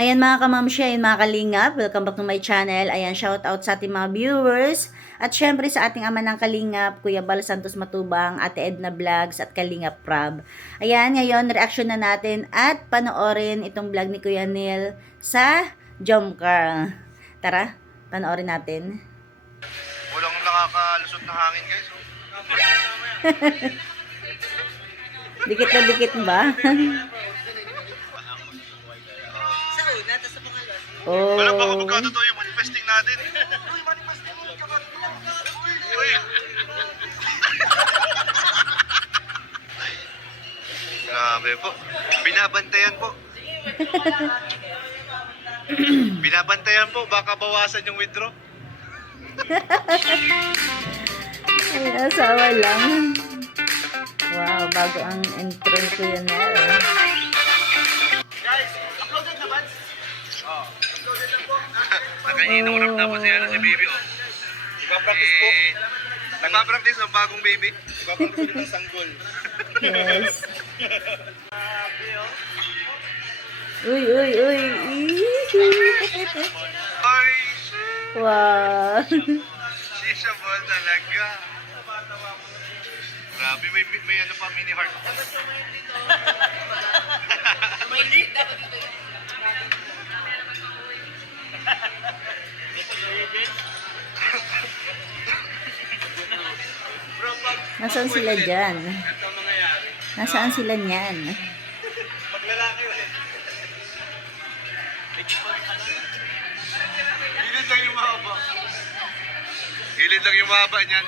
Ayan mga kamamsya, ayan mga kalingap, welcome back to my channel. Ayan, shout out sa ating mga viewers. At syempre sa ating ama ng kalingap, Kuya Bal Santos Matubang, Ate Edna Vlogs at Kalingap Prab. Ayan, ngayon reaction na natin at panoorin itong vlog ni Kuya Neil sa Jomcar. Tara, panoorin natin. Walang nakakalusot na hangin, guys. Dikit na dikit ba? Sa una, tapos sa pangalawa. Wala ba kung Oh. magkatotoo yung manifesting natin? Uy, manifesting mo ka. Uy. Grabe po. Binabantayan po. Binabantayan po. Baka bawasan yung withdraw. Ay, asawa lang. Wow, bago ang intro ni Kuya Neil. Guys, uploaded na ba? Oo. Uploaded na po. Nakainong rap na po si baby. Nagpapractice po. Nagpapractice ng bagong baby. Nagpapractice ng sanggol. Yes. Uy, uy, uy. Ay, Wow. shisha ball talaga. Grabe, may ano pa, mini heart. Nasaan sila dyan? Nasaan sila niyan? Maglalaki ulit. Gilid lang yung mahaba. Gilid lang yung mahaba niyan.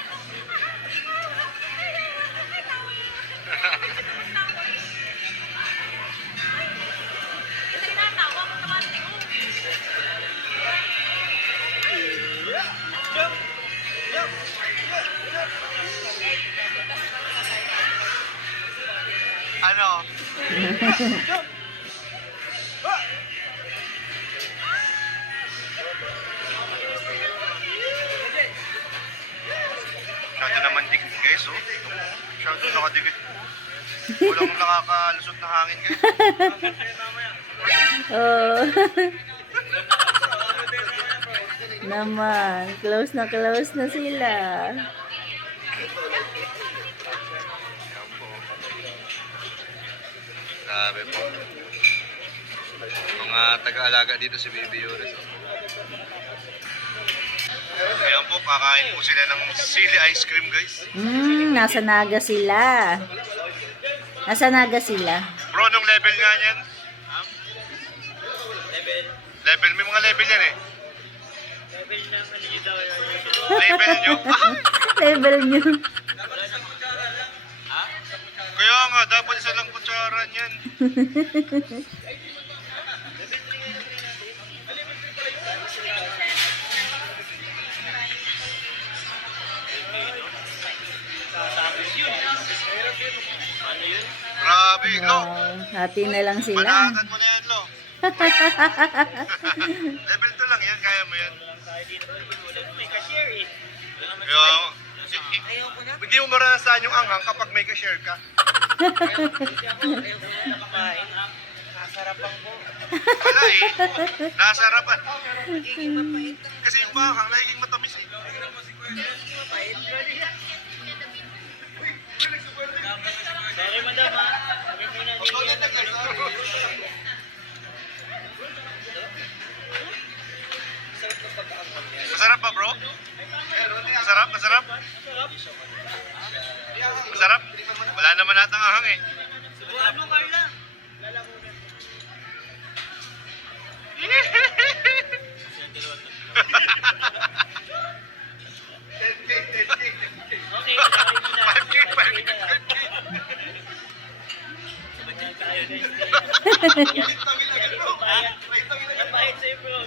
Ano? Masyado naman dikit guys, oh. Masyado nakadikit. Walang nakakalusot na hangin guys. Oh. Naman, close na sila. Ayan po. Grabe po. Mga taga-alaga dito si Baby Yores. Ayan po, kakain po sila ng sili ice cream guys. Nasa Naga sila. Nasa Naga sila. Bro, nung level nga yan? Level? May mga level yan eh. Level ng ano nyo daw. Level nyo? Level nyo. Kaya nga, dapat isa lang kutsara niyan. Grabe, Lo. Wow, hati na lang sila. Manatan mo na yan, Lo. Level 2 lang yan, kaya mo yan. May cashier eh. Kaya, Ayoko na. hindi mo maranasan yung anghang kapag may ka-share ka. Ayoko na nakakain. Nasarapan ko. Wala eh. Nasarapan. Nagiging mapait. Kasi yung anghang, nagiging matamis eh. Nagiging mapait. Sorry madam ha. Sabi mo na Masarap ba, bro? Masarap? Masarap? Masarap? Wala naman natang ahang eh. Subuhan mo Carla. Okay, try mo na. 5K, 5K. Sabagyan tayo guys. Napahit sa'yo bro.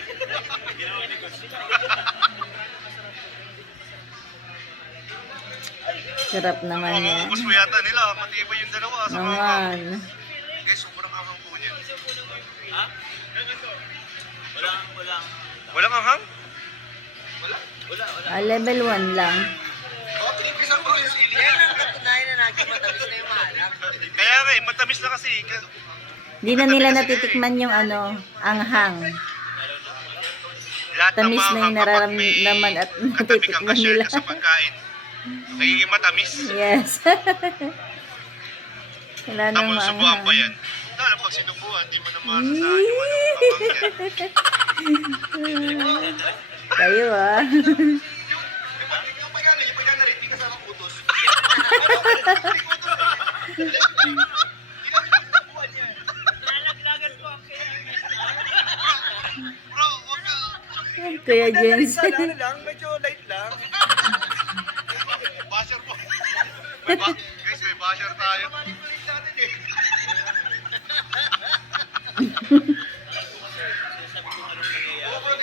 Ginawa ni Gusto. Sarap naman yan. Mamumubos mo yata nila, pati iba yung dalawa sa mga Naman. guys, sobrang ahang po niya. Ha? Walang. Walang ahang? Level 1 lang. Oh, tinipisan ko yung sili. Yan ang katunayan na naging matamis na yung mahalang. Kaya nga eh, matamis na kasi. Hindi na nila natitikman yung ano, anghang. Lahat ng Tamis mga na yung nararamdaman at katabi kang natitikman ka-share nila. ka sa pagkain, nagiging matamis. Yes. Wala nang Tapos subuhan pa maanghang. yan. Lalo pag sinubuhan, di mo naman sa yung ano, pabangyan. Kayo ah. Yung pagana rin, di kasama utos. Lalaglagan ko ang kaya. Bro, wag ka. Kuya Jens. Ano lang, medyo light lang. Basher po. Guys, may basher tayo.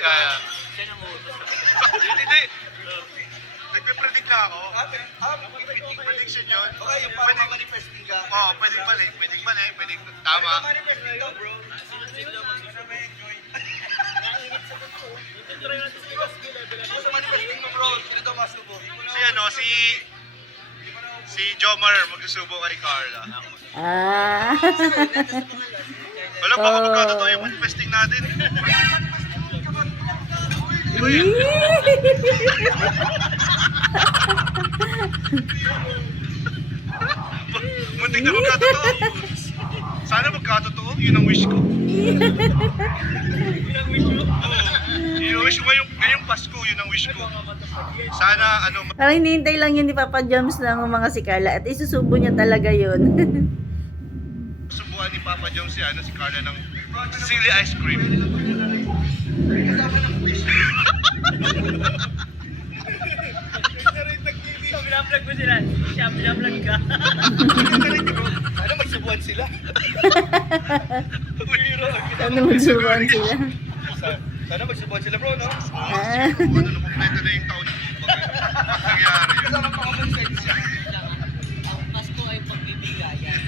Kaya. Hindi. Nagpe-predict na ako. Prediction yun. Okay, yung parang manifesting ka. Oo, pwedeng mali, pwedeng tama. Manifesting daw, bro. Sa manifesting mo, bro, sino daw masubo? Si Jomar magsusubo kay Carla. Ah. Wala, baka magkatotoo yung manifesting natin. Muntik na magkatotoo. Sana magkatotoo, yun ang wish ko. Yun ang wish ko ngayong Pasko, yun ang wish ko. Sana Parang hinihintay lang yun ni Papa Joms ng mga si Carla at isusubo niya talaga yun. subuhan ni Papa Jones si Carla ng sili ice cream. Binablog mo sila. Siya, binablog ka. Ano, magsubuan sila? Sana magsubuan sila. Sana magsubuan sila, bro, no? Ah. Ano na kompleto na yung taon pag nangyari yun. Kasama pa common sense siya. Ang Pasko ay pagbibigayan.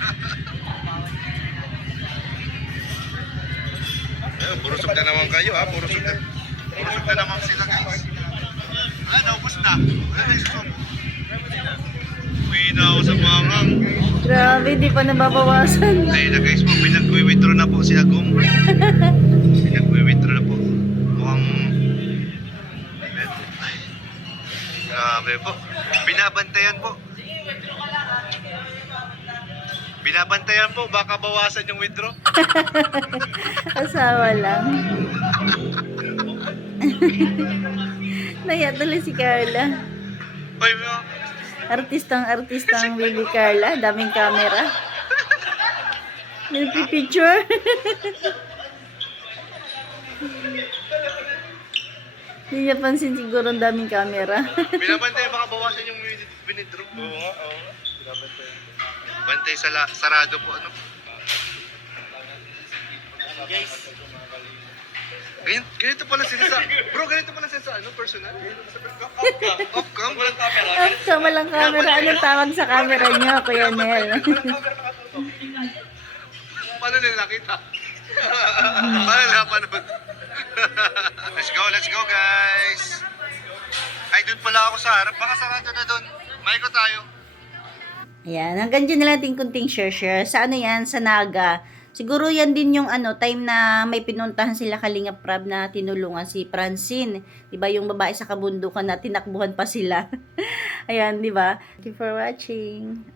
Ayun, purusog na naman kayo ha, purusog na naman sila guys. Wala, naubos na. Wala na yung sumo. Uwi na ako sa mangang. Grabe, di pa nababawasan. Ayun na guys po, pinag-withdraw na po si Agong. Pinag-withdraw na po. Mukhang... Ay, grabe po. Binabantayan po. Binabantayan po, baka bawasan yung withdraw. Asawa lang. Naya tuloy si Carla. Oy, mga... Artistang baby Carla. Daming camera. Nagpipicture. Hindi niya pansin siguro ang daming camera. Binabantayan, baka bawasan yung withdraw. Oo nga, oo. Binabantayan. Bantay sarado po, ano? Guys, Ganito pala sila sa... Bro, ganito pala sila sa ano, personal? Off-cam? walang camera. Sa walang camera. Anong tawag sa camera niyo, Kuya Nel? Walang camera nakatutok. Paano nila nakita? Paano nila panood? Let's go guys! Ay, doon pala ako sa harap. Baka sarado na doon. Maiko tayo. Ayan, hanggang dyan na natin kunting share. Sa ano yan, sa Naga. Siguro yan din yung ano, time na may pinuntahan sila Kalingap Prab na tinulungan si Francine. Diba yung babae sa kabundukan na tinakbuhan pa sila. Ayan, diba? Thank you for watching.